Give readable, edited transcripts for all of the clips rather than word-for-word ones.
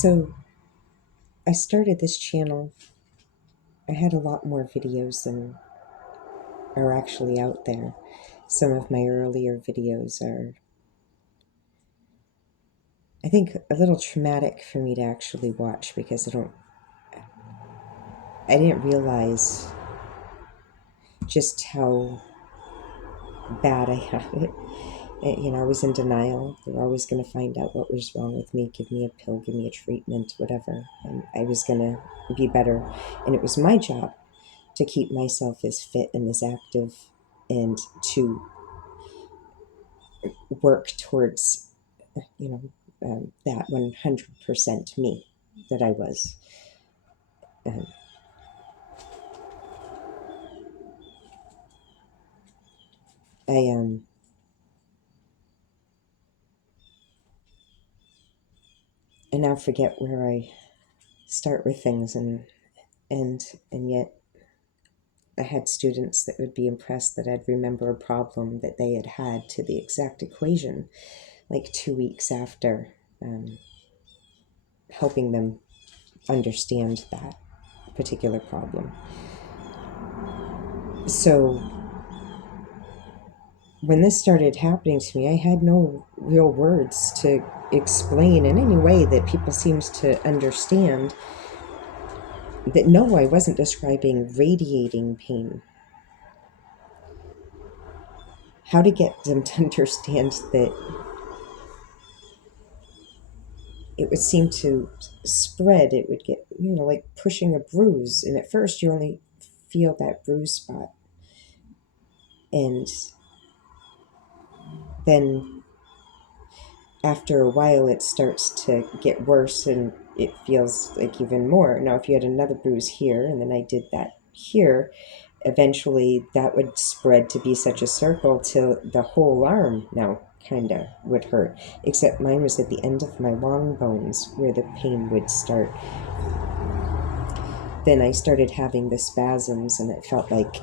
So I started this channel. I had a lot more videos than are actually out there. Some of my earlier videos are, I think, a little traumatic for me to actually watch because I didn't realize just how bad I had it. I was in denial. They were always going to find out what was wrong with me, give me a pill, give me a treatment, whatever. And I was going to be better. And it was my job to keep myself as fit and as active and to work towards, that 100% me that I was. Um, I now forget where I start with things, and yet I had students that would be impressed that I'd remember a problem that they had to the exact equation, like 2 weeks after helping them understand that particular problem. So when this started happening to me, I had no real words to explain in any way that people seemed to understand that no, I wasn't describing radiating pain. How to get them to understand that it would seem to spread. It would get, like pushing a bruise. And at first you only feel that bruise spot. And then after a while it starts to get worse and it feels like even more. Now, if you had another bruise here and then I did that here, eventually that would spread to be such a circle till the whole arm now kind of would hurt, except mine was at the end of my long bones where the pain would start. Then I started having the spasms and it felt like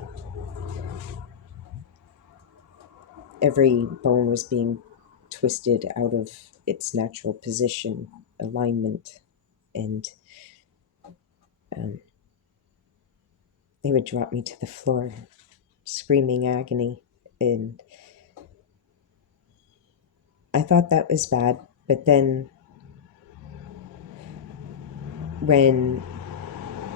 every bone was being twisted out of its natural position, alignment, and they would drop me to the floor, screaming agony. And I thought that was bad, but then when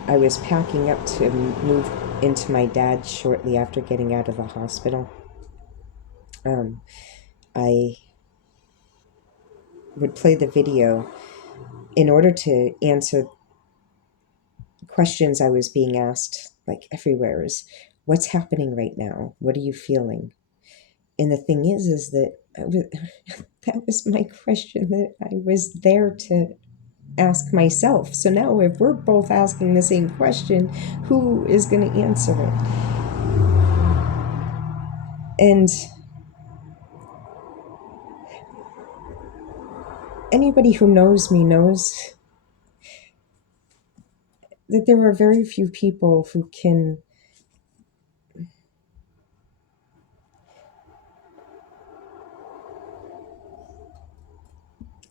I was packing up to move into my dad's shortly after getting out of the hospital, I would play the video in order to answer questions I was being asked, like everywhere, is what's happening right now? What are you feeling? And the thing is that that was my question that I was there to ask myself. So now if we're both asking the same question, who is going to answer it? And anybody who knows me knows that there are very few people who can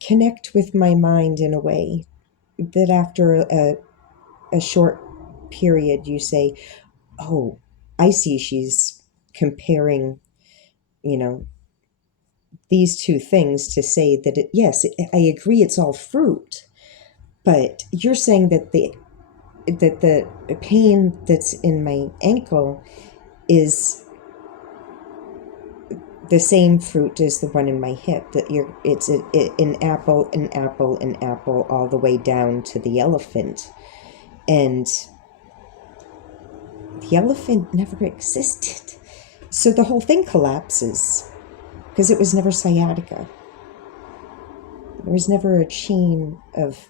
connect with my mind in a way that after a short period you say, oh, I see, she's comparing, these two things to say that yes, I agree it's all fruit, but you're saying that the pain that's in my ankle is the same fruit as the one in my hip, that it's an apple, an apple, an apple, all the way down to the elephant. And the elephant never existed. So the whole thing collapses because it was never sciatica. There was never a chain of,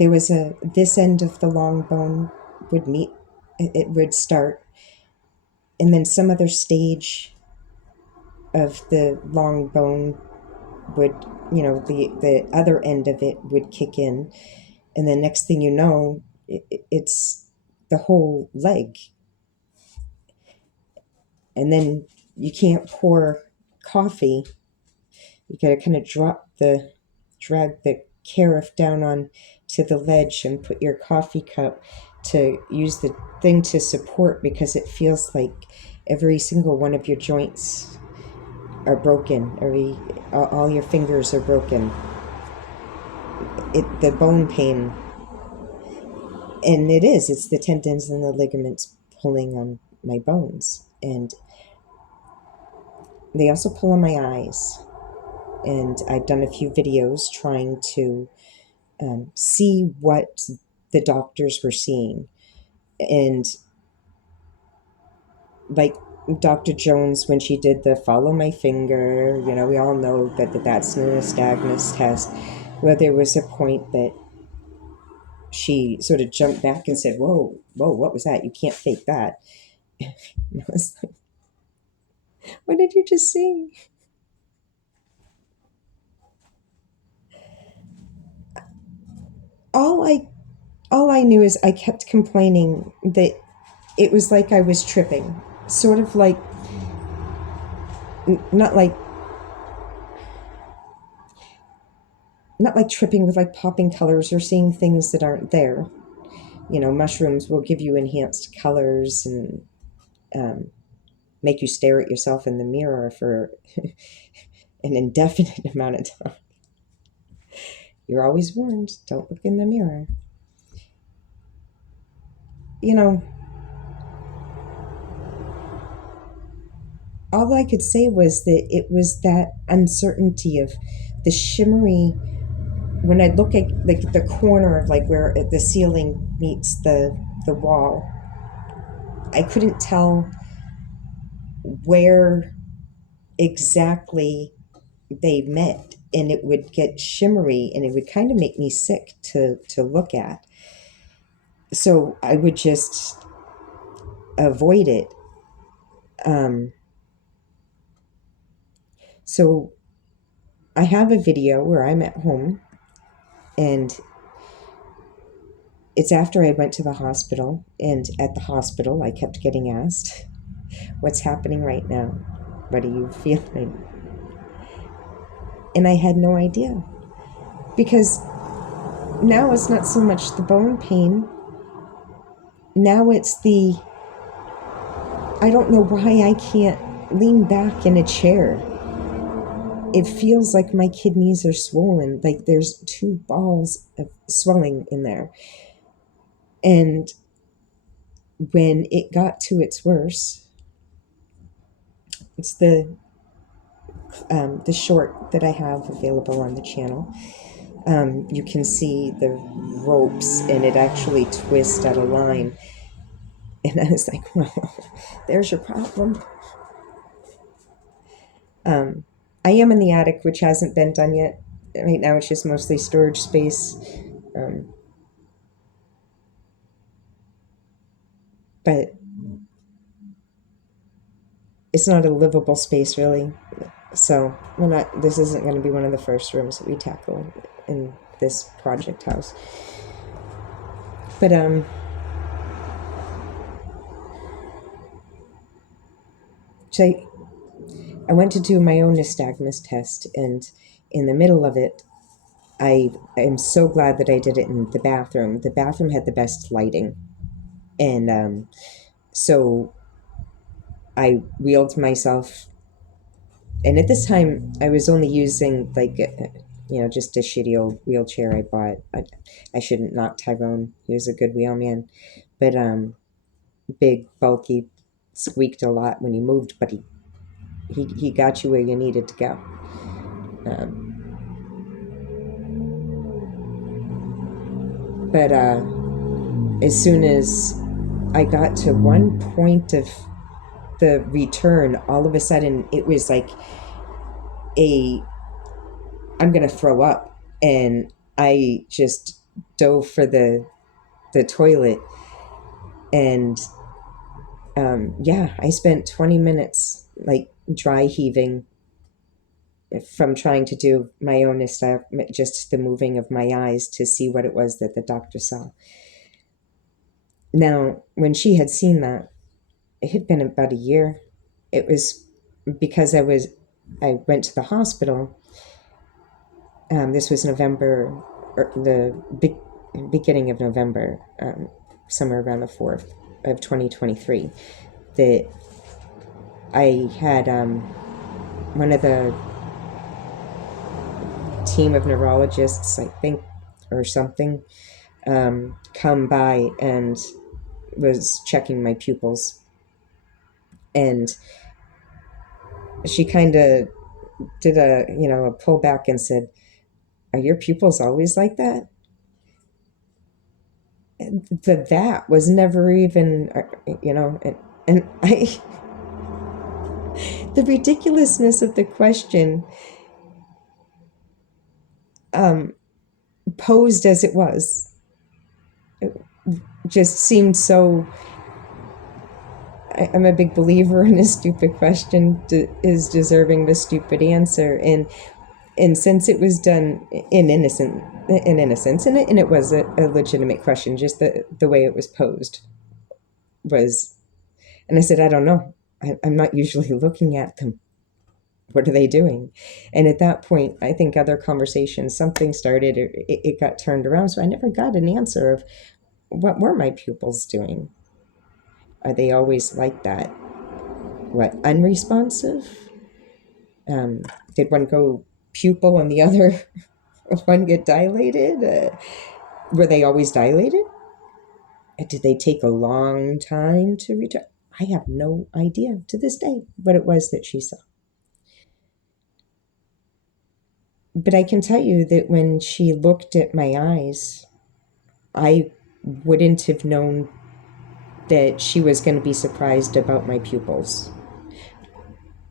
there was this end of the long bone would meet, it would start, and then some other stage of the long bone would, the other end of it would kick in. And then next thing you know, it's the whole leg. And then you can't pour coffee. You gotta kind of drag the Cariff down on to the ledge and put your coffee cup to use the thing to support, because it feels like every single one of your joints are broken. All your fingers are broken. The bone pain, and it's the tendons and the ligaments pulling on my bones, and they also pull on my eyes. And I've done a few videos trying to see what the doctors were seeing. And like Dr. Jones, when she did the follow my finger, we all know that's an nystagmus test. Well, there was a point that she sort of jumped back and said, whoa, what was that? You can't fake that. And I was like, what did you just see? All I knew is I kept complaining that it was like I was tripping, sort of like, not like tripping with like popping colors or seeing things that aren't there. Mushrooms will give you enhanced colors and make you stare at yourself in the mirror for an indefinite amount of time. You're always warned, don't look in the mirror. All I could say was that it was that uncertainty of the shimmery. When I look at like the corner of like where the ceiling meets the wall, I couldn't tell where exactly they met, and it would get shimmery and it would kind of make me sick to look at. So I would just avoid it. So I have a video where I'm at home, and it's after I went to the hospital, and at the hospital I kept getting asked, what's happening right now? What are you feeling? And I had no idea, because now it's not so much the bone pain. Now it's I don't know why I can't lean back in a chair. It feels like my kidneys are swollen, like there's 2 balls of swelling in there. And when it got to its worst, it's the short that I have available on the channel. You can see the ropes, and it actually twists at a line. And I was like, well, there's your problem. I am in the attic, which hasn't been done yet. Right now it's just mostly storage space. But it's not a livable space, really. So this isn't going to be one of the first rooms that we tackle in this project house. But so I went to do my own nystagmus test, and in the middle of it, I am so glad that I did it in the bathroom. The bathroom had the best lighting, and so I wheeled myself. And at this time, I was only using just a shitty old wheelchair I bought. I shouldn't knock Tyrone. He was a good wheelman, but big, bulky, squeaked a lot when he moved, but he got you where you needed to go. But as soon as I got to one point of the return, all of a sudden it was like I'm gonna throw up, and I just dove for the toilet, and I spent 20 minutes like dry heaving from trying to do my own just the moving of my eyes to see what it was that the doctor saw. Now, when she had seen that, it had been about a year. It was because I went to the hospital. This was November beginning of November, somewhere around the 4th of 2023, that I had one of the team of neurologists, I think, or something, come by and was checking my pupils. And she kind of did a pullback and said, "Are your pupils always like that?" That was never even, and I, the ridiculousness of the question, posed as it was, just seemed so. I'm a big believer in a stupid question is deserving of a stupid answer, and since it was done in innocence, and it was a legitimate question, just the way it was posed was, and I said, I don't know. I'm not usually looking at them. What are they doing? And at that point, I think other conversations, something started, or it got turned around. So I never got an answer of what were my pupils doing? Are they always like that? What, unresponsive? Did one go pupil and the other one get dilated? Were they always dilated? Did they take a long time to return? I have no idea to this day what it was that she saw. But I can tell you that when she looked at my eyes, I wouldn't have known that she was going to be surprised about my pupils.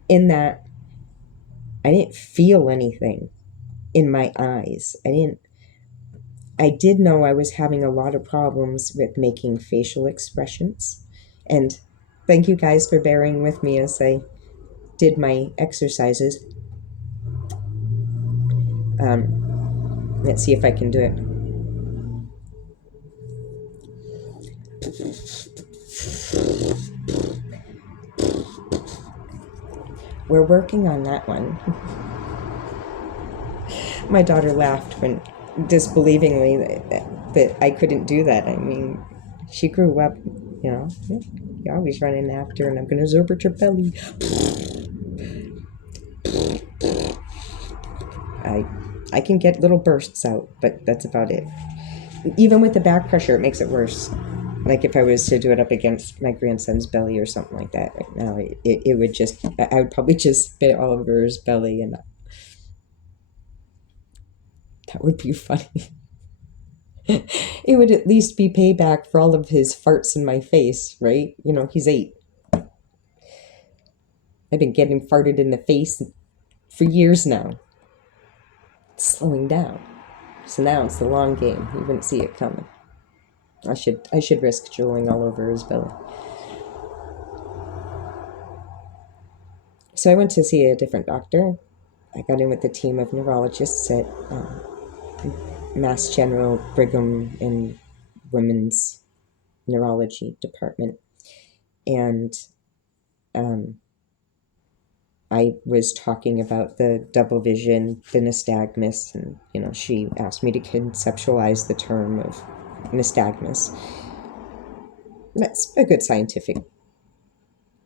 In that, I didn't feel anything in my eyes. I did know I was having a lot of problems with making facial expressions. And thank you guys for bearing with me as I did my exercises. Let's see if I can do it. We're working on that one. My daughter laughed when disbelievingly that I couldn't do that. I mean, she grew up, you're always running after, and I'm going to absorb your belly. I can get little bursts out, but that's about it. Even with the back pressure, it makes it worse. Like if I was to do it up against my grandson's belly or something like that right now, it would just, I would probably just spit all over his belly, and that would be funny. It would at least be payback for all of his farts in my face, right? He's 8. I've been getting farted in the face for years now. It's slowing down. So now it's the long game. You wouldn't see it coming. I should risk drooling all over his belly. So I went to see a different doctor. I got in with a team of neurologists at Mass General, Brigham, and Women's Neurology Department. And I was talking about the double vision, the nystagmus, and she asked me to conceptualize the term of nystagmus. That's a good scientific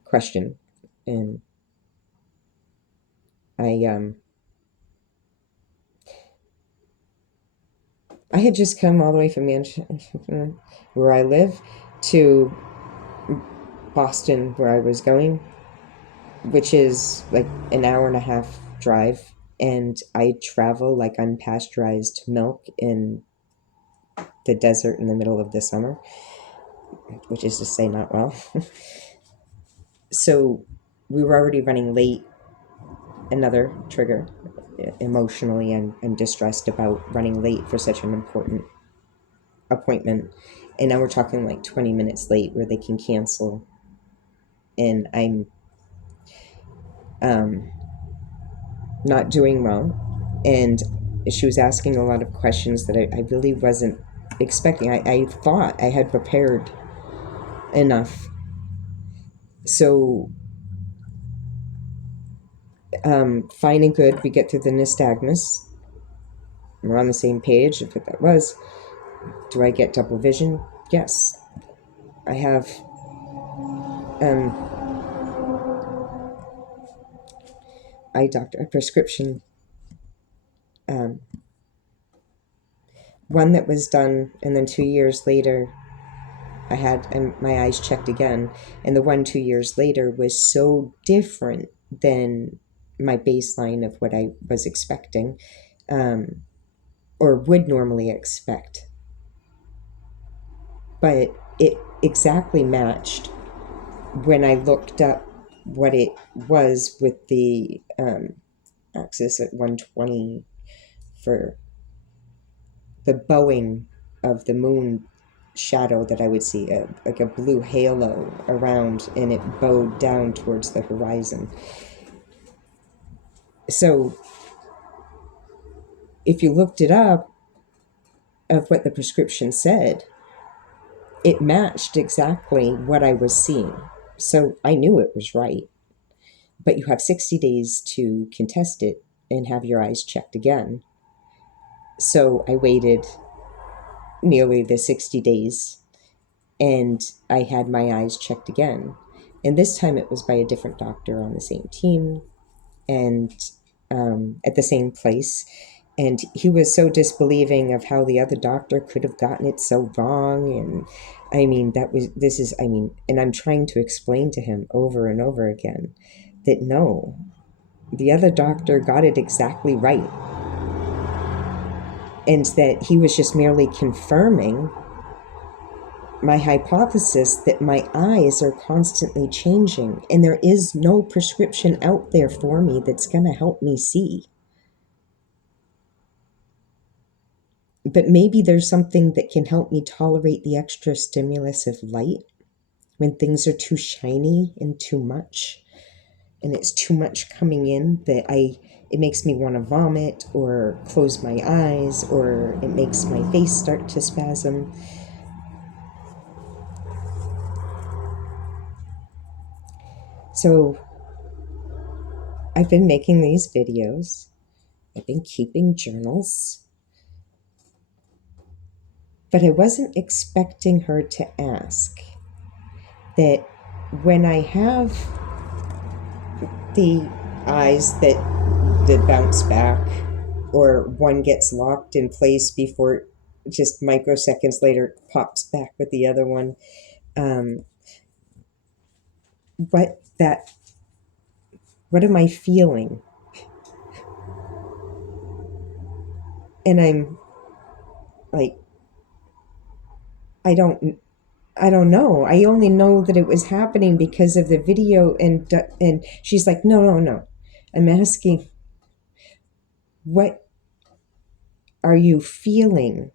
question, and I had just come all the way from Manchester, where I live, to Boston, where I was going, which is like an hour and a half drive, and I travel like unpasteurized milk in the desert in the middle of the summer, which is to say not well. So we were already running late. Another trigger. Emotionally, I'm distressed about running late for such an important appointment, and now we're talking like 20 minutes late where they can cancel, and I'm not doing well. And she was asking a lot of questions that I really wasn't expecting. I thought I had prepared enough. So fine and good, we get through the nystagmus, We're on the same page of what that was. Do I get double vision? Yes. I have eye doctor, a prescription, one that was done, and then 2 years later, I had my eyes checked again, and the one 2 years later was so different than my baseline of what I was expecting, or would normally expect. But it exactly matched when I looked up what it was with the axis at 120 for the bowing of the moon shadow that I would see, like a blue halo around, and it bowed down towards the horizon. So if you looked it up of what the prescription said, it matched exactly what I was seeing. So I knew it was right. But you have 60 days to contest it and have your eyes checked again. So I waited nearly the 60 days, and I had my eyes checked again. And this time it was by a different doctor on the same team and at the same place. And he was so disbelieving of how the other doctor could have gotten it so wrong. And I mean, and I'm trying to explain to him over and over again that no, the other doctor got it exactly right. And that he was just merely confirming my hypothesis that my eyes are constantly changing, and there is no prescription out there for me that's going to help me see. But maybe there's something that can help me tolerate the extra stimulus of light when things are too shiny and too much, and it's too much coming in that it makes me want to vomit or close my eyes, or it makes my face start to spasm. So I've been making these videos. I've been keeping journals. But I wasn't expecting her to ask that when I have the eyes that bounce back, or one gets locked in place before just microseconds later pops back with the other one, what am I feeling? And I'm like, I don't know. I only know that it was happening because of the video. And she's like, no. I'm asking, what are you feeling?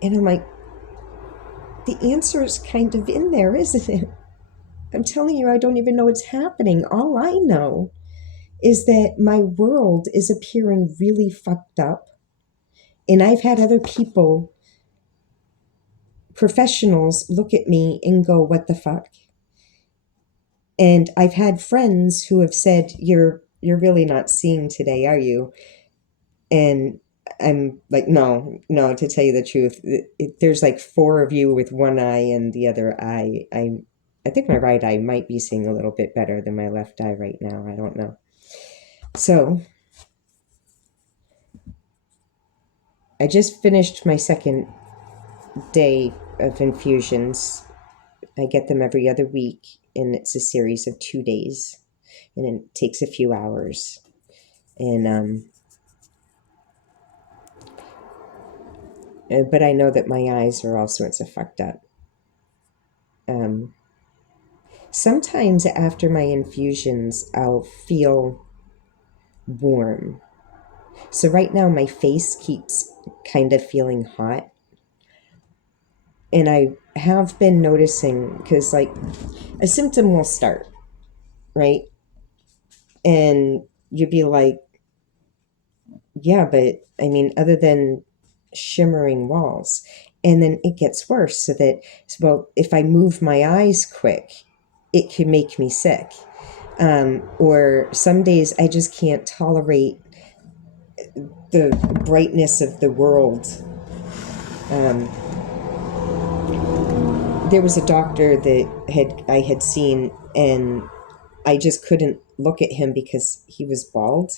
And I'm like, the answer is kind of in there, isn't it? I'm telling you, I don't even know what's happening. All I know is that my world is appearing really fucked up. And I've had other people, professionals, look at me and go, what the fuck? And I've had friends who have said, you're really not seeing today, are you? And I'm like, no, to tell you the truth, there's like 4 of you with one eye, and the other eye, I think my right eye might be seeing a little bit better than my left eye right now. I don't know. So I just finished my second day of infusions. I get them every other week, and it's a series of 2 days, and it takes a few hours. And but I know that my eyes are all sorts of fucked up. Sometimes after my infusions, I'll feel warm. So right now my face keeps kind of feeling hot. And I have been noticing, because like a symptom will start, right? And you'd be like, yeah, but I mean, other than shimmering walls. And then it gets worse, so that, well, if I move my eyes quick, it can make me sick. Or some days I just can't tolerate the brightness of the world. Um, there was a doctor that I had seen, and I just couldn't look at him because he was bald.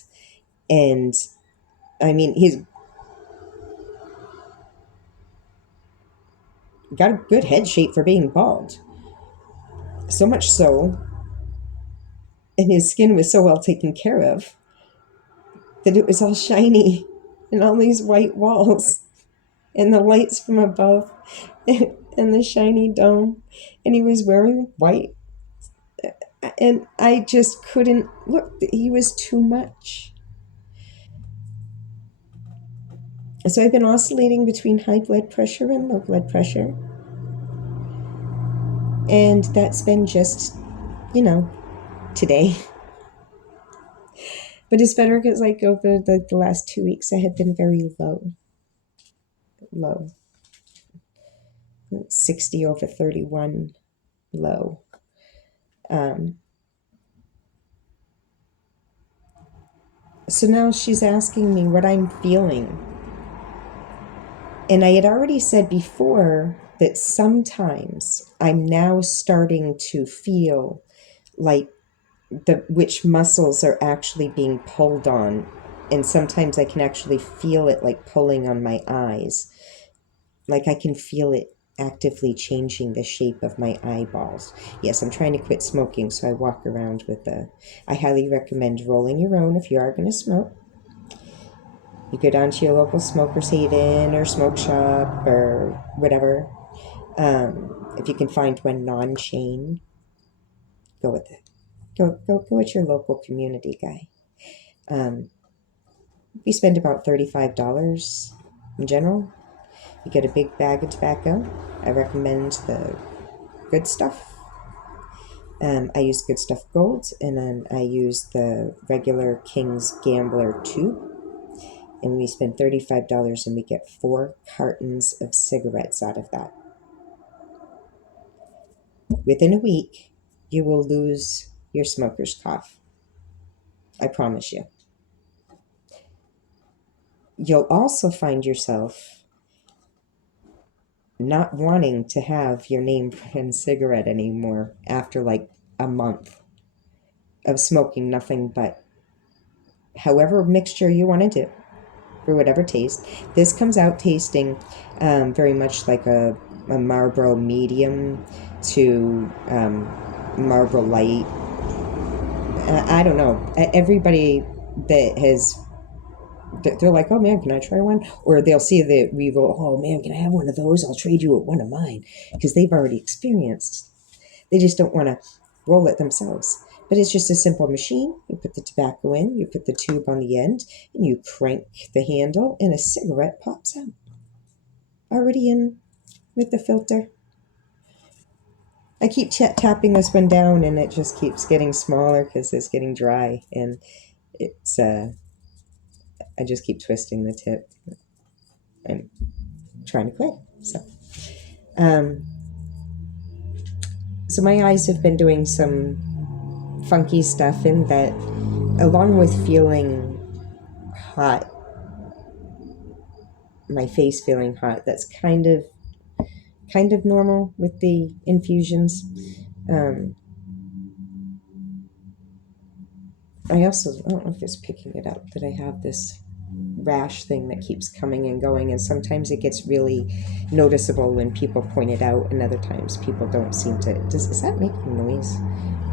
And I mean, he's got a good head shape for being bald. So much so, and his skin was so well taken care of that it was all shiny and all these white walls and the lights from above and the shiny dome. And he was wearing white. And I just couldn't look. He was too much. So I've been oscillating between high blood pressure and low blood pressure. And that's been just, today. But it's better because, like, over the last 2 weeks, I had been very low. 60 over 31 low. So now she's asking me what I'm feeling. And I had already said before that sometimes I'm now starting to feel like which muscles are actually being pulled on. And sometimes I can actually feel it like pulling on my eyes. Like I can feel it actively changing the shape of my eyeballs. Yes, I'm trying to quit smoking, so I walk around with I highly recommend rolling your own if you are going to smoke. You go down to your local smoker's haven or smoke shop or whatever. If you can find one non-chain, go with it. Go with your local community guy. We spend about $35 in general. You get a big bag of tobacco. I recommend the good stuff. I use Good Stuff Gold, and then I use the regular King's Gambler tube. And we spend $35 and we get 4 cartons of cigarettes out of that. Within a week, you will lose your smoker's cough. I promise you. You'll also find yourself not wanting to have your name brand cigarette anymore after like a month of smoking nothing but however mixture you want to do for whatever taste. This comes out tasting very much like a Marlboro medium to Marlboro light. I don't know. Everybody that has, they're like, oh man, can I try one? Or they'll see the reroll, oh man, can I have one of those? I'll trade you one of mine. Because they've already experienced. They just don't want to roll it themselves. But it's just a simple machine. You put the tobacco in, you put the tube on the end, and you crank the handle, and a cigarette pops out. Already in with the filter. I keep tapping this one down, and it just keeps getting smaller because it's getting dry. And it's, I just keep twisting the tip. I'm trying to quit. Um, so my eyes have been doing some funky stuff in that, along with feeling hot, my face feeling hot, that's kind of normal with the infusions. I don't know if it's picking it up, that I have this rash thing that keeps coming and going, and sometimes it gets really noticeable when people point it out, and other times people don't seem to. Is that making noise?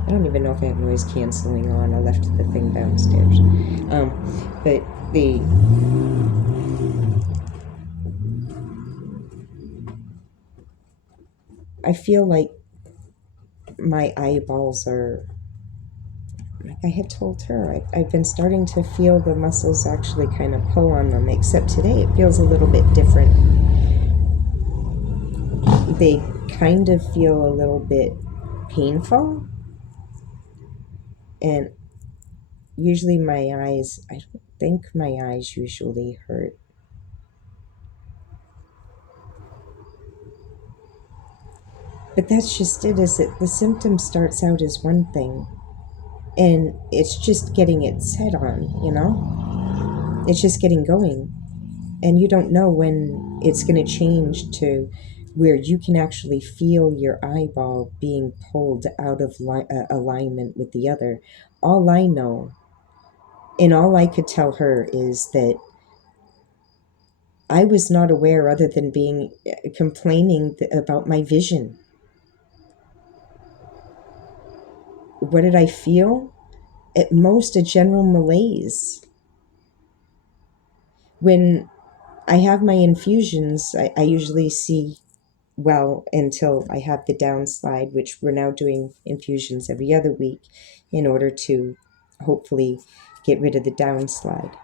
I don't even know if I have noise canceling on. I left the thing downstairs. But I feel like my eyeballs are, like I had told her, I've been starting to feel the muscles actually kind of pull on them, except today it feels a little bit different. They kind of feel a little bit painful, and usually I don't think my eyes usually hurt. But that's just it, is that the symptom starts out as one thing, And it's just getting it set on, it's just getting going. And you don't know when it's going to change to where you can actually feel your eyeball being pulled out of alignment with the other. All I know, and all I could tell her, is that I was not aware, other than being complaining about my vision. What did I feel? At most, a general malaise. When I have my infusions, I usually see well until I have the downslide, which we're now doing infusions every other week in order to hopefully get rid of the downslide.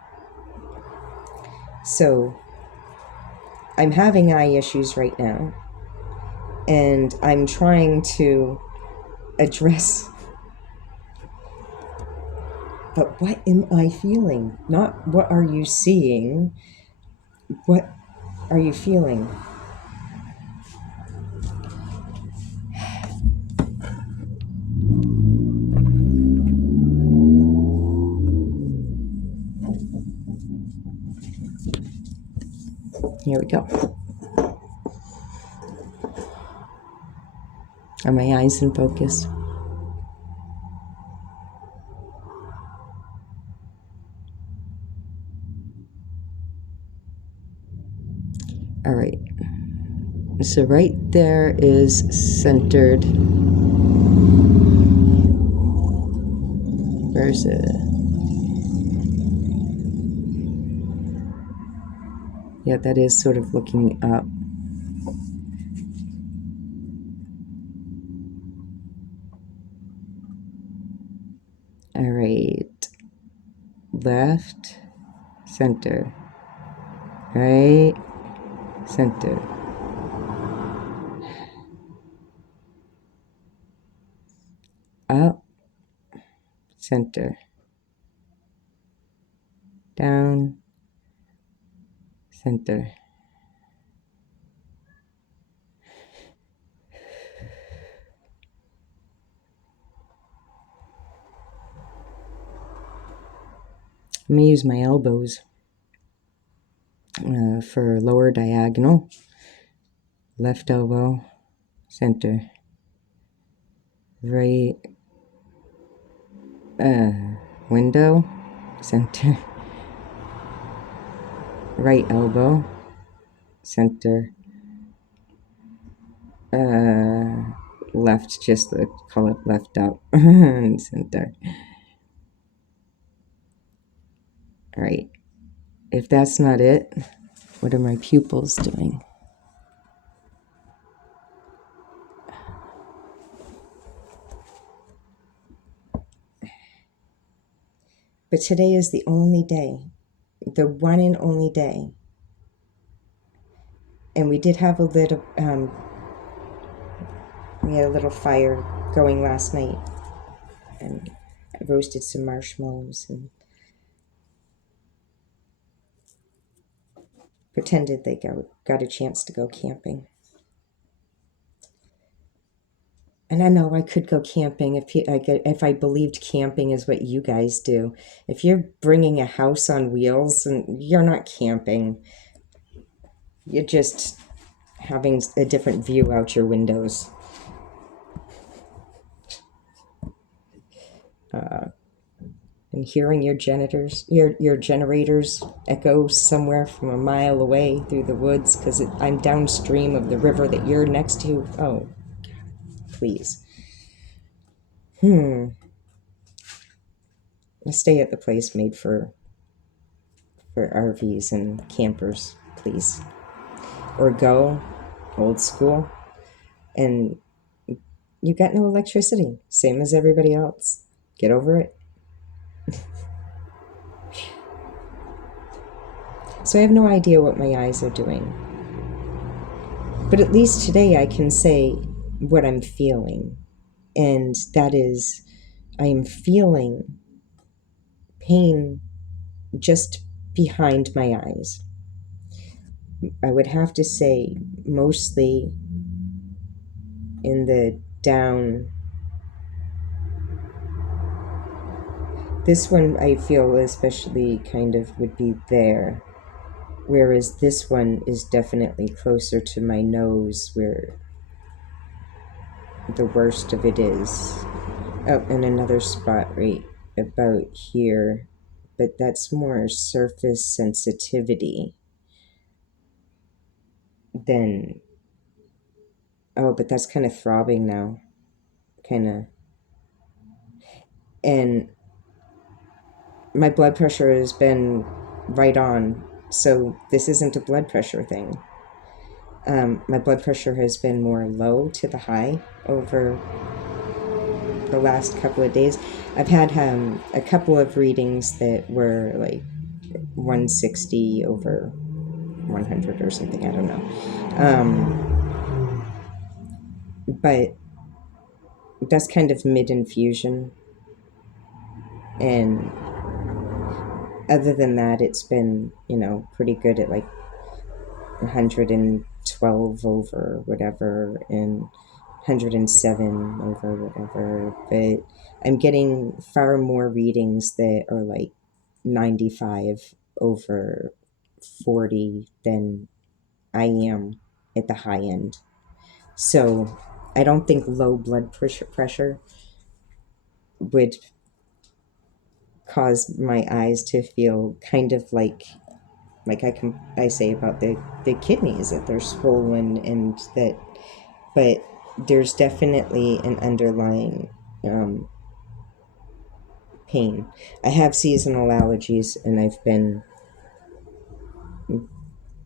So I'm having eye issues right now, and I'm trying to address, but what am I feeling? Not what are you seeing, what are you feeling? Here we go. Are my eyes in focus? All right. So right there is centered. Where's it? Yeah, that is sort of looking up. All right. Left, center. Right, center. Up, center. Down, center. I'm going to use my elbows for lower diagonal. Left elbow, center. Right window, center. Right elbow, center. Left, just call it left out, and center. All right. If that's not it, what are my pupils doing? But today is the only day, the one and only day. And we did have we had a little fire going last night, and I roasted some marshmallows and pretended they got a chance to go camping. And I know I could go camping if I believed camping is what you guys do. If you're bringing a house on wheels, and you're not camping, you're just having a different view out your windows. And hearing your generators echo somewhere from a mile away through the woods because I'm downstream of the river that you're next to. Oh, please. Stay at the place made for RVs and campers, please. Or go old school, and you got no electricity, same as everybody else. Get over it. So I have no idea what my eyes are doing. But at least today I can say what I'm feeling. And that is, I am feeling pain just behind my eyes. I would have to say mostly in the down This one I feel especially kind of would be there, whereas this one is definitely closer to my nose where the worst of it is. Oh, and another spot right about here, but that's more surface sensitivity than, oh, but that's kind of throbbing now, kind of. And my blood pressure has been right on, so this isn't a blood pressure thing. My blood pressure has been more low to the high over the last couple of days. I've had a couple of readings that were like 160 over 100 or something, I don't know. But that's kind of mid-infusion. And other than that, it's been, pretty good at like 112 over whatever and 107 over whatever. But I'm getting far more readings that are like 95 over 40 than I am at the high end. So I don't think low blood pressure would cause my eyes to feel kind of like I say about the kidneys, that they're swollen, and that, but there's definitely an underlying pain. I have seasonal allergies, and I've been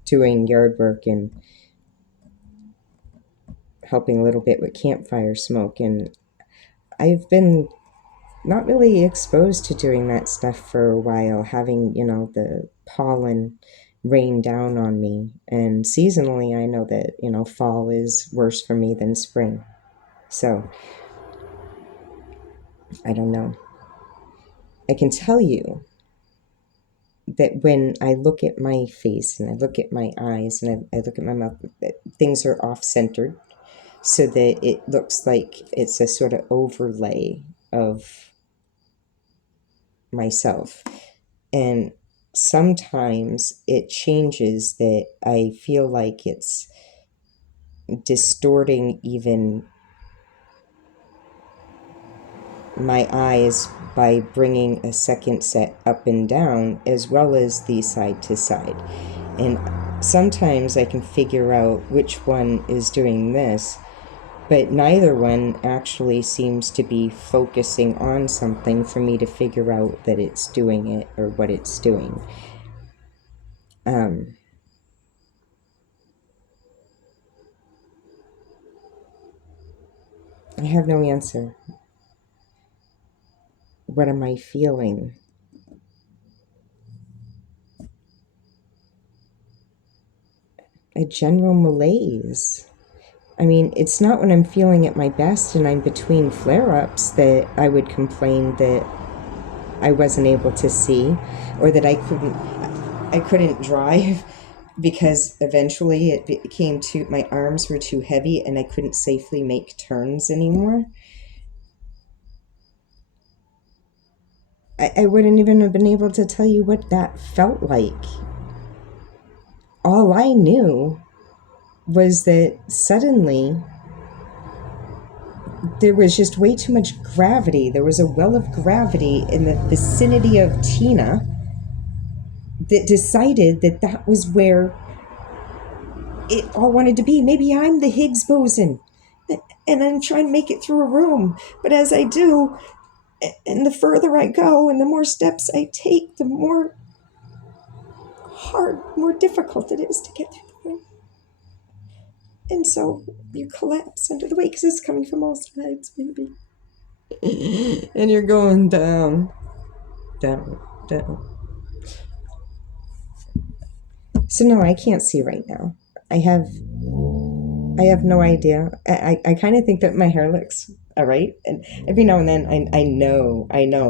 doing yard work and helping a little bit with campfire smoke, and I've been not really exposed to doing that stuff for a while, having, the pollen rain down on me. And seasonally, I know that, fall is worse for me than spring. So, I don't know. I can tell you that when I look at my face and I look at my eyes and I look at my mouth, that things are off-centered so that it looks like it's a sort of overlay of myself. And sometimes it changes that I feel like it's distorting even my eyes by bringing a second set up and down as well as the side to side. And sometimes I can figure out which one is doing this, but neither one actually seems to be focusing on something for me to figure out that it's doing it or what it's doing. I have no answer. What am I feeling? A general malaise. I mean, it's not when I'm feeling at my best and I'm between flare-ups that I would complain that I wasn't able to see, or that I couldn't drive because eventually it became my arms were too heavy and I couldn't safely make turns anymore. I wouldn't even have been able to tell you what that felt like. All I knew was that suddenly there was just way too much gravity. There was a well of gravity in the vicinity of Tina that decided that that was where it all wanted to be. Maybe I'm the Higgs boson and I'm trying to make it through a room. But as I do, and the further I go and the more steps I take, the more difficult it is to get through the room. And so you collapse under the weight because it's coming from all sides, maybe. And you're going down, down, down. So no, I can't see right now. I have no idea. I kind of think that my hair looks all right. And every now and then I know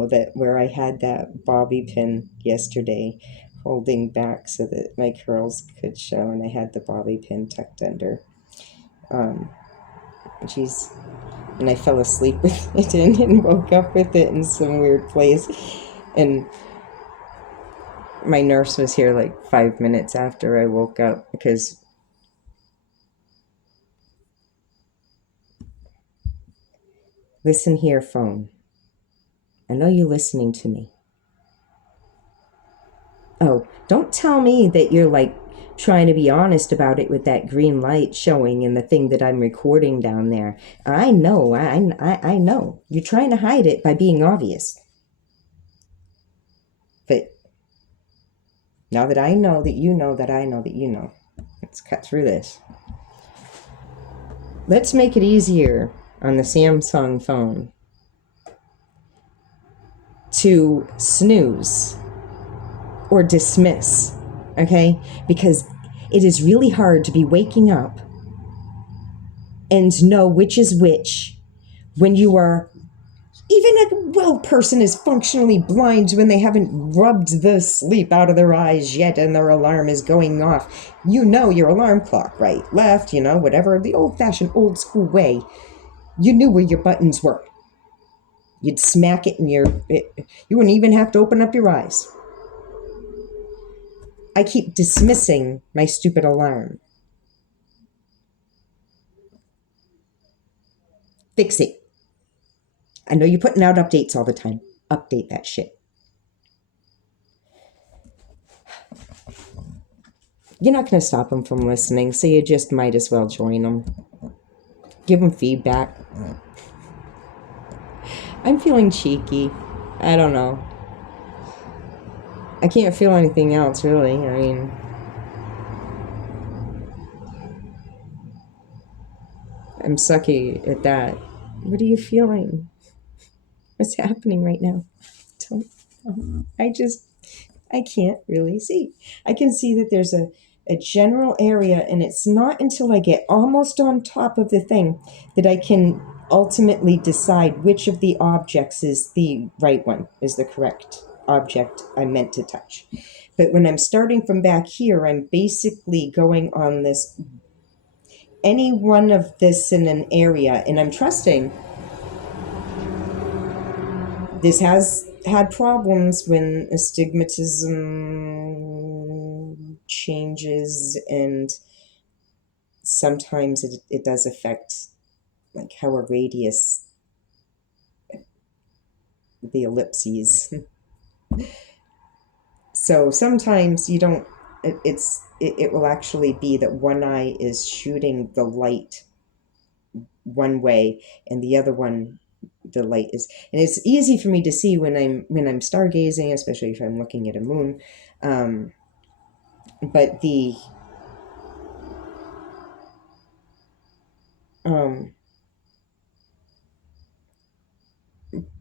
that where I had that bobby pin yesterday holding back so that my curls could show, and I had the bobby pin tucked under. And I fell asleep with it and woke up with it in some weird place. And my nurse was here like 5 minutes after I woke up because listen here, phone. I know you're listening to me. Oh, don't tell me that you're like trying to be honest about it with that green light showing and the thing that I'm recording down there. I know, I know. You're trying to hide it by being obvious. But now that I know that you know that I know that you know, let's cut through this. Let's make it easier on the Samsung phone to snooze or dismiss, okay? Because it is really hard to be waking up and know which is which when you are, even a well person is functionally blind when they haven't rubbed the sleep out of their eyes yet and their alarm is going off. You know your alarm clock, right, left, you know, whatever, the old-fashioned, old-school way. You knew where your buttons were. You'd smack it and you wouldn't even have to open up your eyes. I keep dismissing my stupid alarm. Fix it. I know you're putting out updates all the time. Update that shit. You're not going to stop them from listening, so you just might as well join them. Give them feedback. I'm feeling cheeky. I don't know. I can't feel anything else, really. I mean, I'm sucky at that. What are you feeling? What's happening right now? Don't know. I can't really see. I can see that there's a general area, and it's not until I get almost on top of the thing that I can ultimately decide which of the objects is the right one, is the correct object I'm meant to touch. But when I'm starting from back here, I'm basically going on this, any one of this in an area, and I'm trusting. This has had problems when astigmatism changes, and sometimes it does affect like how a radius, the ellipses. So sometimes you don't, it will actually be that one eye is shooting the light one way and the other one the light is, and it's easy for me to see when I'm stargazing, especially if I'm looking at a moon, but the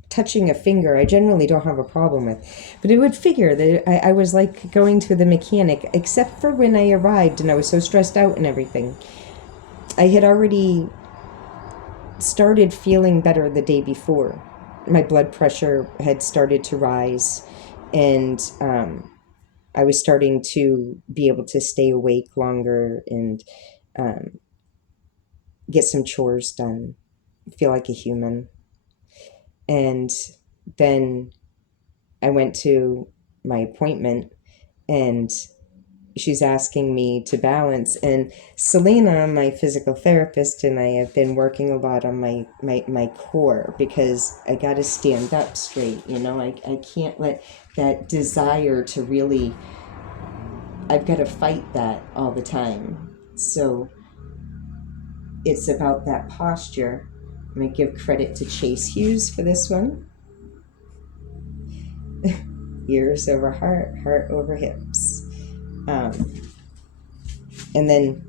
touching a finger I generally don't have a problem with, but it would figure that I was like going to the mechanic, except for when I arrived and I was so stressed out and everything. I had already started feeling better the day before. My blood pressure had started to rise, and I was starting to be able to stay awake longer and get some chores done, feel like a human. And then I went to my appointment, and she's asking me to balance. And Selena, my physical therapist, and I have been working a lot on my core, because I got to stand up straight. You know, I can't let that desire to really, I've got to fight that all the time. So it's about that posture. I'm going to give credit to Chase Hughes for this one. Ears over heart, heart over hips. And then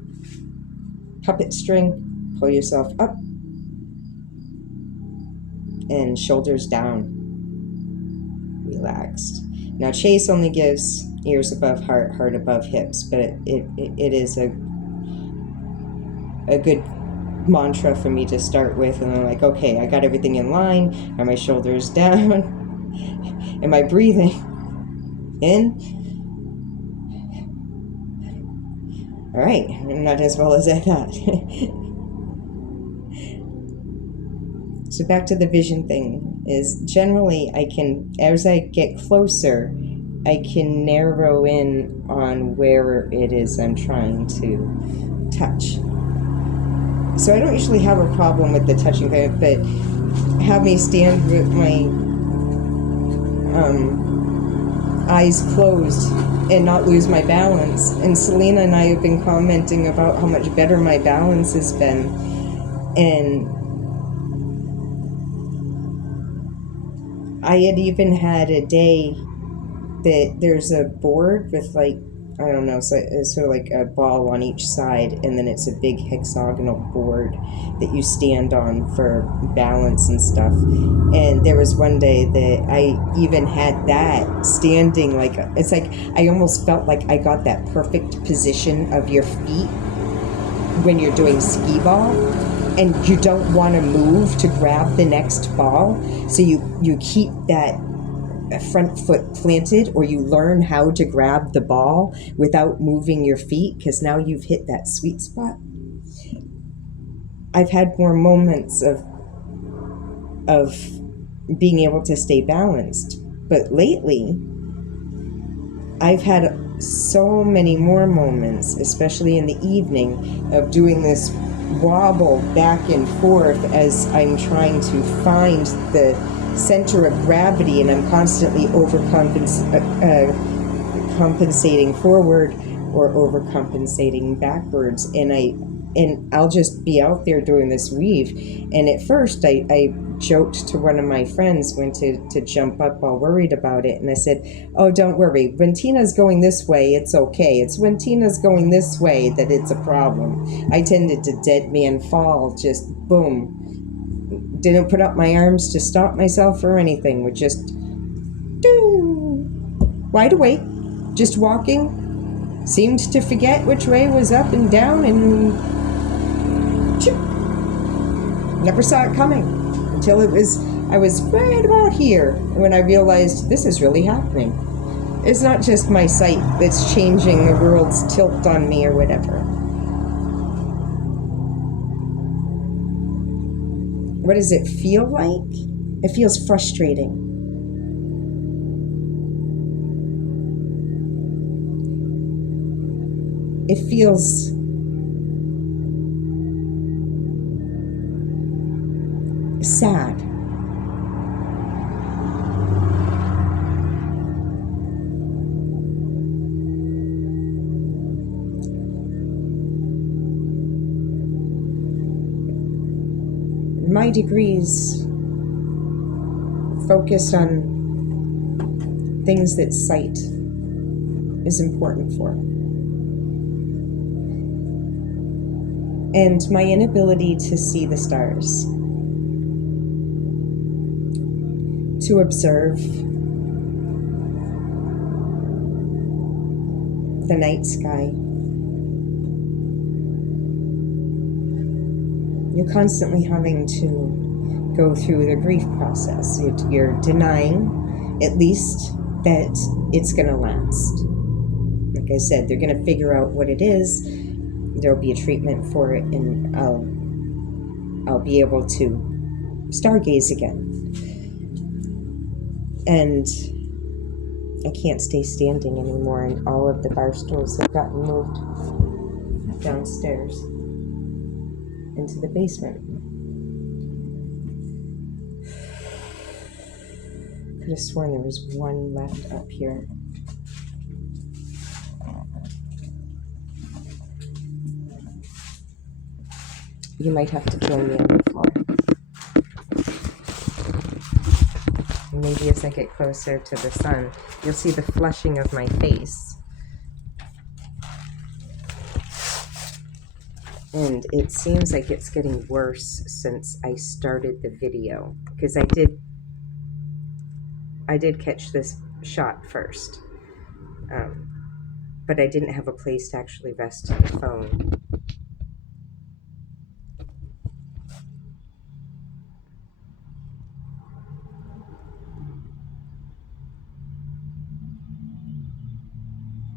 puppet string, pull yourself up, and shoulders down, relaxed. Now Chase only gives ears above heart, heart above hips, but it is a good mantra for me to start with. And I'm like, okay, I got everything in line. Are my shoulders down? Am I breathing in? All right, not as well as I thought. So back to the vision thing. is generally I can, as I get closer, I can narrow in on where it is I'm trying to touch. So I don't usually have a problem with the touching thing, but have me stand with my eyes closed and not lose my balance. And Selena and I have been commenting about how much better my balance has been. And I had even had a day that there's a board with like, I don't know, so it's sort of like a ball on each side, and then it's a big hexagonal board that you stand on for balance and stuff. And there was one day that I even had that standing, like, it's like I almost felt like I got that perfect position of your feet when you're doing skee ball, and you don't want to move to grab the next ball, so you keep that front foot planted, or you learn how to grab the ball without moving your feet, because now you've hit that sweet spot. I've had more moments of being able to stay balanced, but lately I've had so many more moments, especially in the evening, of doing this wobble back and forth as I'm trying to find the center of gravity, and I'm constantly compensating forward or overcompensating backwards, and I'll just be out there doing this weave. And at first I joked to one of my friends, went to jump up all worried about it, and I said, oh, don't worry, when Tina's going this way it's okay, it's when Tina's going this way that it's a problem. I tended to dead man fall, just boom, didn't put up my arms to stop myself or anything, would just wide awake, just walking, seemed to forget which way was up and down, and chip, never saw it coming until I was right about here when I realized this is really happening. It's not just my sight that's changing the world's tilt on me or whatever. What does it feel like? It feels frustrating. It feels sad. My degrees focus on things that sight is important for. And my inability to see the stars, to observe the night sky. You're constantly having to go through the grief process. You're denying, at least, that it's going to last. Like I said, they're going to figure out what it is. There'll be a treatment for it, and I'll be able to stargaze again. And I can't stay standing anymore, and all of the bar stools have gotten moved downstairs into the basement. Could have sworn there was one left up here. You might have to join me on the floor. Maybe as I get closer to the sun, you'll see the flushing of my face. And it seems like it's getting worse since I started the video, because I did catch this shot first, but I didn't have a place to actually rest the phone.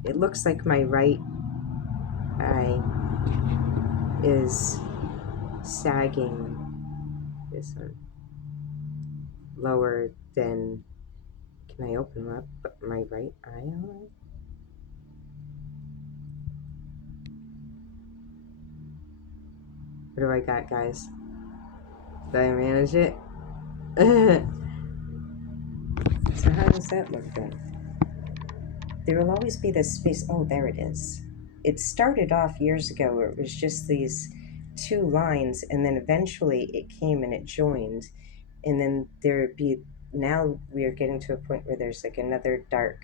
It looks like my right eye is sagging. This one lower than, can I open up my right eye? What do I got, guys? Did I manage it? So how does that look then? There will always be this space. Oh, there it is. It started off years ago where it was just these two lines, and then eventually it came and it joined. And then there'd be, now we are getting to a point where there's like another dark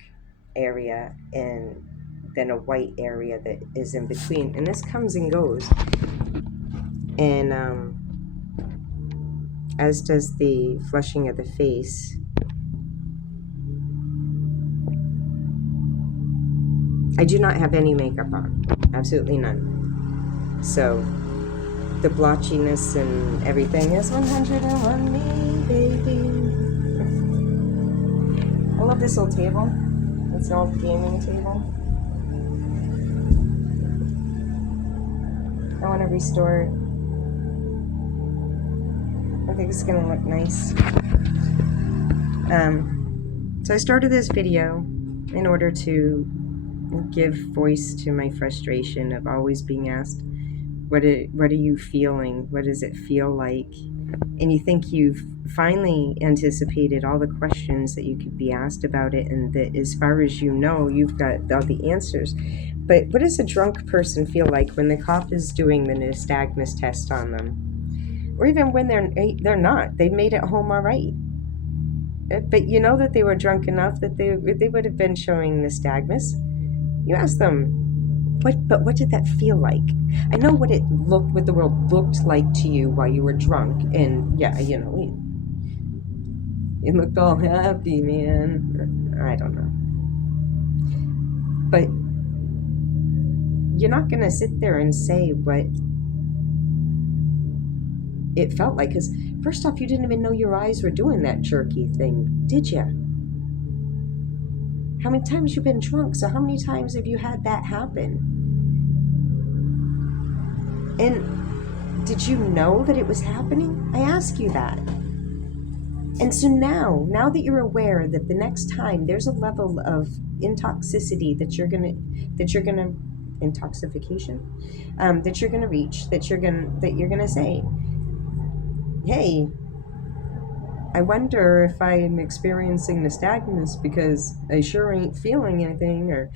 area and then a white area that is in between. And this comes and goes. And as does the flushing of the face. I do not have any makeup on, absolutely none. So the blotchiness and everything is 101 me, baby. I love this old table. It's an old gaming table. I want to restore it. I think it's going to look nice. So I started this video in order to give voice to my frustration of always being asked, what are you feeling? What does it feel like? And you think you've finally anticipated all the questions that you could be asked about it, and that as far as you know, you've got all the answers. But what does a drunk person feel like when the cop is doing the nystagmus test on them? Or even when they're not. They made it home all right. But you know that they were drunk enough that they would have been showing nystagmus. You ask them, what did that feel like? I know what the world looked like to you while you were drunk, and yeah, you looked all happy, man. I don't know, but you're not gonna sit there and say what it felt like, because first off, you didn't even know your eyes were doing that jerky thing, did you? How many times you been drunk? So how many times have you had that happen? And did you know that it was happening? I ask you that. And so now that you're aware that the next time there's a level of intoxicity that you're gonna intoxication, that you're gonna reach, that you're gonna say, hey, I wonder if I'm experiencing nystagmus because I sure ain't feeling anything, or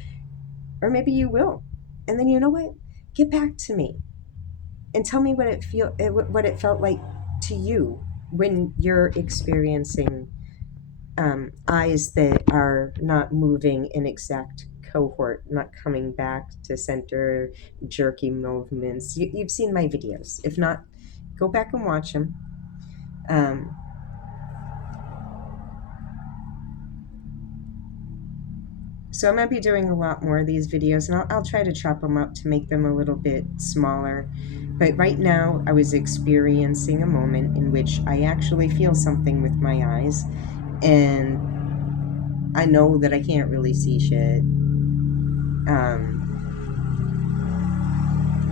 maybe you will. And then you know what? Get back to me and tell me what it felt like to you when you're experiencing eyes that are not moving in exact cohort, not coming back to center, jerky movements. You've seen my videos. If not, go back and watch them. So I'm going to be doing a lot more of these videos, and I'll try to chop them up to make them a little bit smaller. But right now, I was experiencing a moment in which I actually feel something with my eyes, and I know that I can't really see shit. I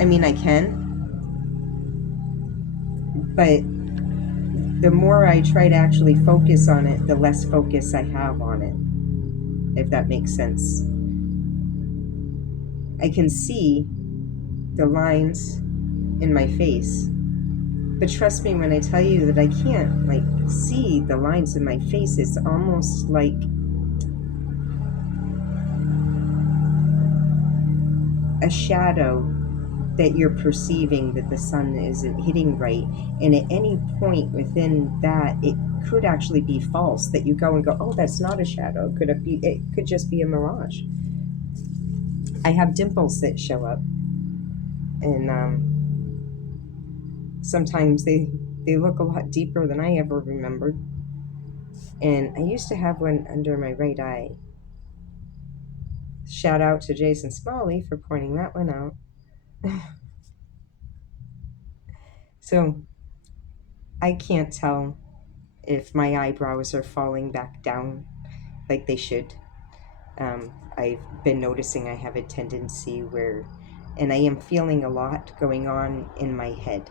mean, I can, but the more I try to actually focus on it, the less focus I have on it, if that makes sense. I can see the lines in my face, but trust me when I tell you that I can't see the lines in my face. It's almost like a shadow that you're perceiving that the sun isn't hitting right, and at any point within that, it could actually be false, that you go and go, oh, that's not a shadow. It could just be a mirage. I have dimples that show up, and sometimes they look a lot deeper than I ever remembered. And I used to have one under my right eye. Shout out to Jason Smalley for pointing that one out. So I can't tell if my eyebrows are falling back down like they should. I've been noticing I have a tendency where, and I am feeling a lot going on in my head.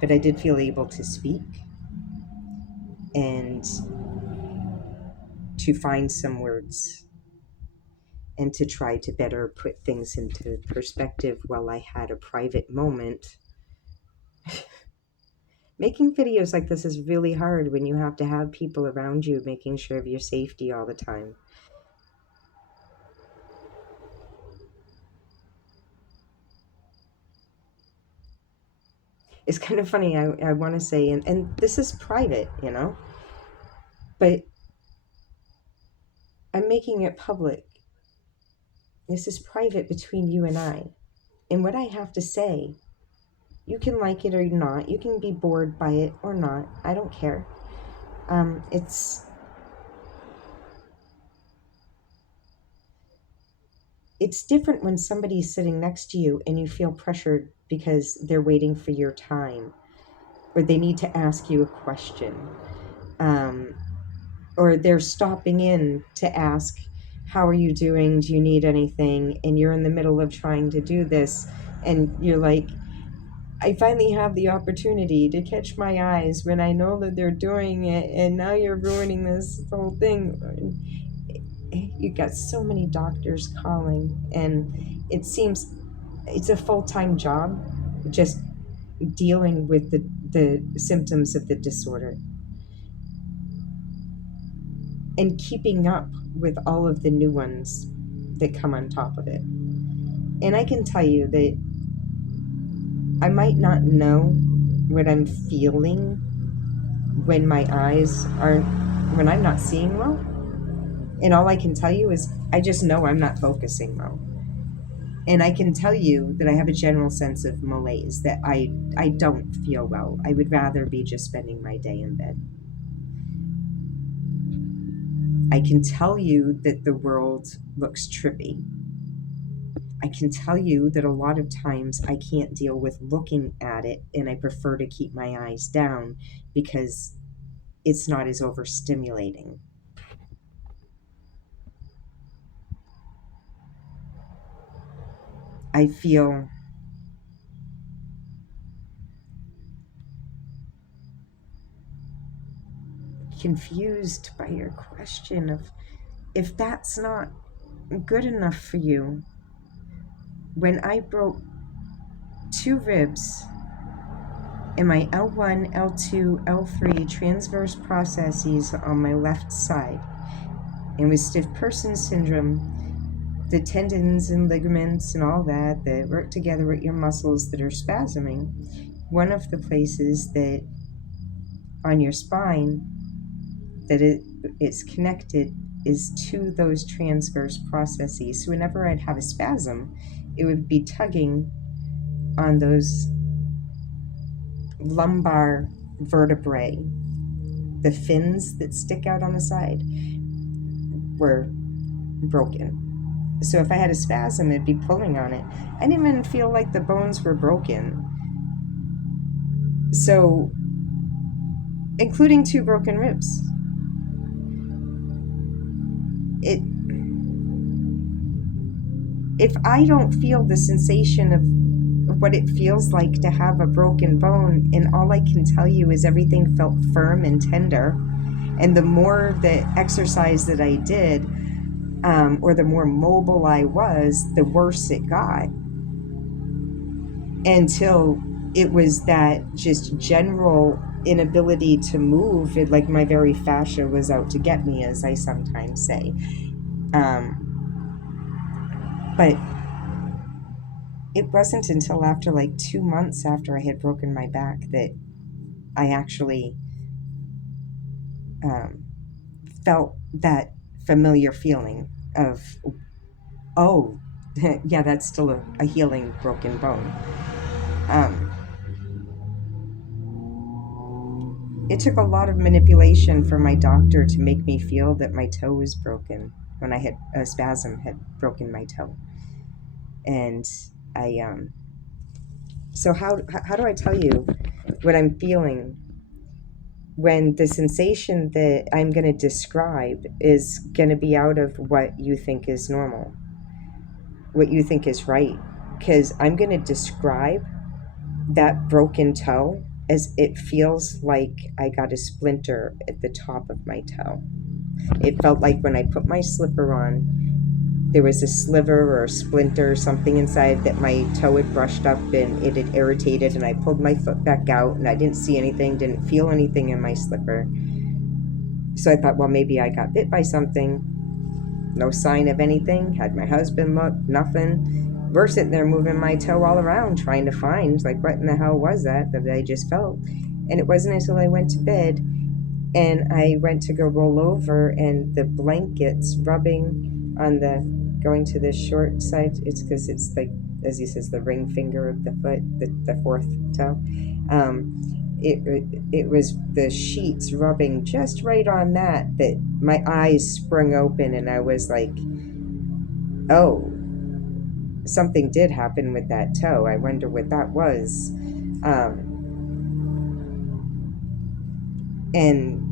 But I did feel able to speak and to find some words and to try to better put things into perspective while I had a private moment. Making videos like this is really hard when you have to have people around you making sure of your safety all the time. It's kind of funny, I want to say, and this is private, but I'm making it public. This is private between you and I. And what I have to say, you can like it or not. You can be bored by it or not. I don't care. It's different when somebody's sitting next to you and you feel pressured because they're waiting for your time, or they need to ask you a question, or they're stopping in to ask, how are you doing? Do you need anything? And you're in the middle of trying to do this, and you're like, I finally have the opportunity to catch my eyes when I know that they're doing it, and now you're ruining this whole thing. You got so many doctors calling, and it seems it's a full-time job just dealing with the symptoms of the disorder and keeping up with all of the new ones that come on top of it. And I can tell you that I might not know what I'm feeling when my eyes aren't, when I'm not seeing well. And all I can tell you is I just know I'm not focusing well. And I can tell you that I have a general sense of malaise, that I don't feel well. I would rather be just spending my day in bed. I can tell you that the world looks trippy. I can tell you that a lot of times I can't deal with looking at it, and I prefer to keep my eyes down because it's not as overstimulating. I feel confused by your question of, if that's not good enough for you, when I broke 2 ribs in my L1, L2, L3 transverse processes on my left side, and with stiff person syndrome, the tendons and ligaments and all that work together with your muscles that are spasming, one of the places that on your spine that it's connected is to those transverse processes. So whenever I'd have a spasm, it would be tugging on those lumbar vertebrae. The fins that stick out on the side were broken. So if I had a spasm, it'd be pulling on it. I didn't even feel like the bones were broken. So, including 2 broken ribs. If I don't feel the sensation of what it feels like to have a broken bone, and all I can tell you is everything felt firm and tender, and the more the exercise that I did, or the more mobile I was, the worse it got, until it was that just general inability to move. It, like my very fascia was out to get me, as I sometimes say. But it wasn't until after like 2 months after I had broken my back that I actually felt that familiar feeling of, oh, yeah, that's still a healing broken bone. It took a lot of manipulation for my doctor to make me feel that my toe was broken when I had a spasm had broken my toe. And I, so how do I tell you what I'm feeling when the sensation that I'm going to describe is going to be out of what you think is normal, what you think is right? Because I'm going to describe that broken toe, as it feels like I got a splinter at the top of my toe. It felt like when I put my slipper on, there was a sliver or a splinter or something inside that my toe had brushed up and it had irritated, and I pulled my foot back out and I didn't see anything, didn't feel anything in my slipper. So I thought, well, maybe I got bit by something. No sign of anything. Had my husband look, nothing. We're sitting there moving my toe all around trying to find, like, what in the hell was that I just felt? And it wasn't until I went to bed and I went to go roll over, and the blankets rubbing on the, going to the short side, it's because it's like, as he says, the ring finger of the foot, the fourth toe. It was the sheets rubbing just right on that my eyes sprung open, and I was like, oh, something did happen with that toe. I wonder what that was. And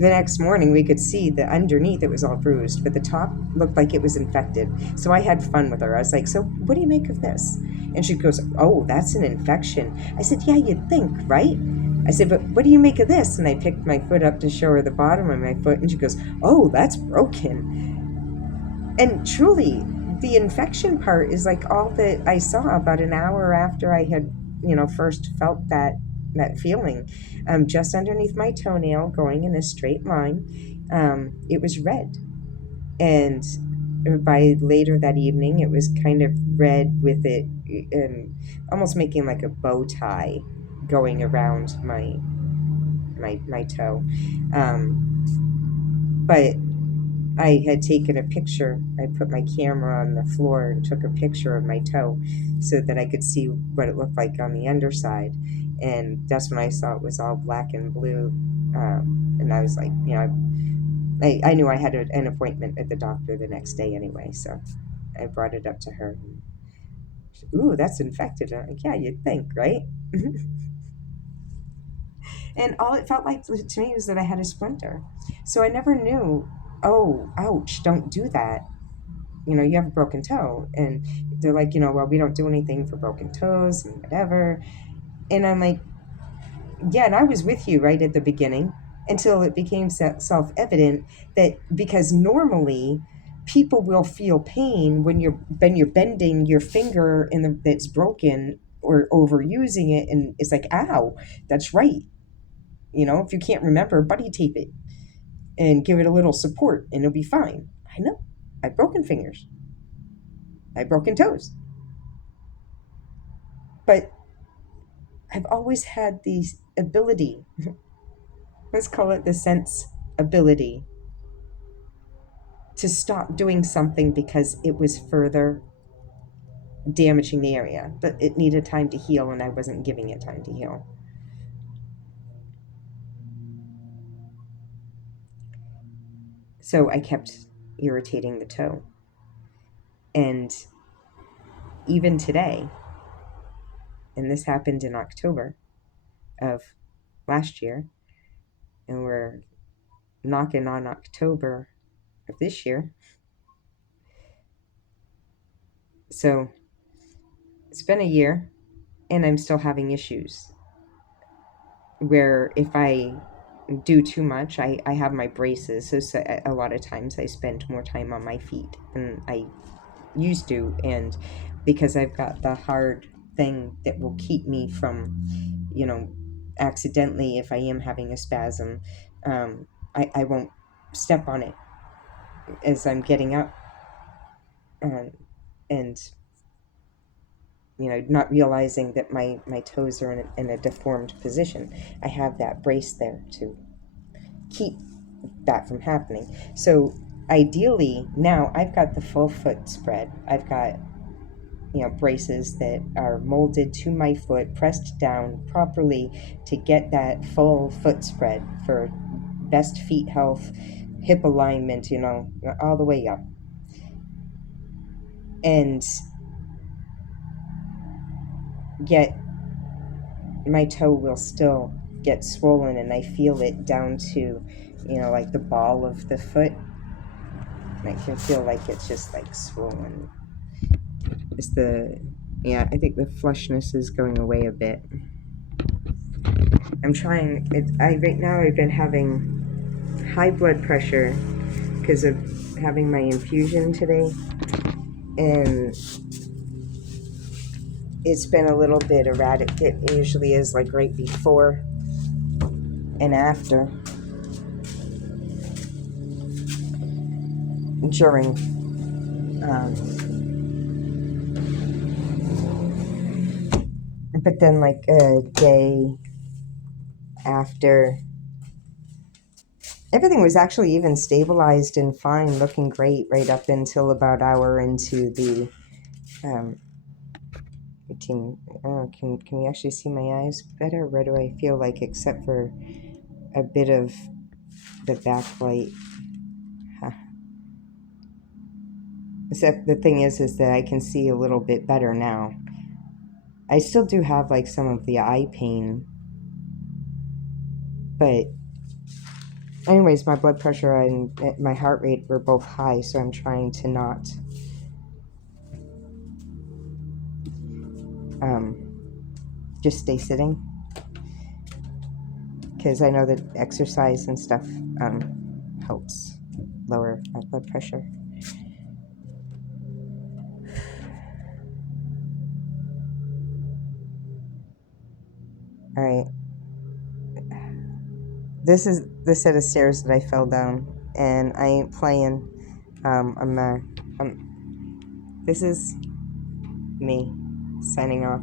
the next morning, we could see that underneath it was all bruised, but the top looked like it was infected. So I had fun with her. I was like, so what do you make of this? And she goes, oh, that's an infection. I said, yeah, you'd think, right? I said, but what do you make of this? And I picked my foot up to show her the bottom of my foot, and she goes, oh, that's broken. And truly, the infection part is like all that I saw about an hour after I had, first felt that feeling. Just underneath my toenail, going in a straight line, it was red. And by later that evening, it was kind of red with it, almost making like a bow tie going around my toe. But I had taken a picture. I put my camera on the floor and took a picture of my toe so that I could see what it looked like on the underside. And that's when I saw it was all black and blue. And I was like, I knew I had an appointment at the doctor the next day anyway. So I brought it up to her. She said, ooh, that's infected. And I'm like, yeah, you'd think, right? And all it felt like to me was that I had a splinter. So I never knew, oh, ouch, don't do that. You have a broken toe. And they're like, well, we don't do anything for broken toes and whatever. And I'm like, yeah, and I was with you right at the beginning until it became self-evident that, because normally people will feel pain when you're bending your finger that's broken or overusing it, and it's like, ow, that's right. If you can't remember, buddy tape it and give it a little support and it'll be fine. I know. I've broken fingers. I've broken toes. But I've always had the ability, let's call it the sense ability, to stop doing something because it was further damaging the area. But it needed time to heal, and I wasn't giving it time to heal. So I kept irritating the toe. And even today, and this happened in October of last year, and we're knocking on October of this year. So it's been a year, and I'm still having issues where if I do too much, I have my braces. So a lot of times I spend more time on my feet than I used to. And because I've got the hard thing that will keep me from, accidentally, if I am having a spasm, I won't step on it as I'm getting up. And not realizing that my toes are in a deformed position. I have that brace there to keep that from happening. So ideally, now I've got the full foot spread. I've got braces that are molded to my foot, pressed down properly to get that full foot spread for best feet health, hip alignment, all the way up. And yet my toe will still get swollen, and I feel it down to, like the ball of the foot. And I can feel like it's just like swollen. It's Yeah, I think the flushness is going away a bit. I'm trying it. Right now I've been having high blood pressure because of having my infusion today, and it's been a little bit erratic. It usually is like right before and after. During but then like a day after, everything was actually even stabilized and fine, looking great right up until about hour into the routine. Can you actually see my eyes better? Where do I feel like, except for a bit of the backlight? Huh. Except the thing is that I can see a little bit better now. I still do have like some of the eye pain, but anyways, my blood pressure and my heart rate were both high, so I'm trying to not just stay sitting, because I know that exercise and stuff helps lower my blood pressure. All right. This is the set of stairs that I fell down, and I ain't playing. This is me signing off.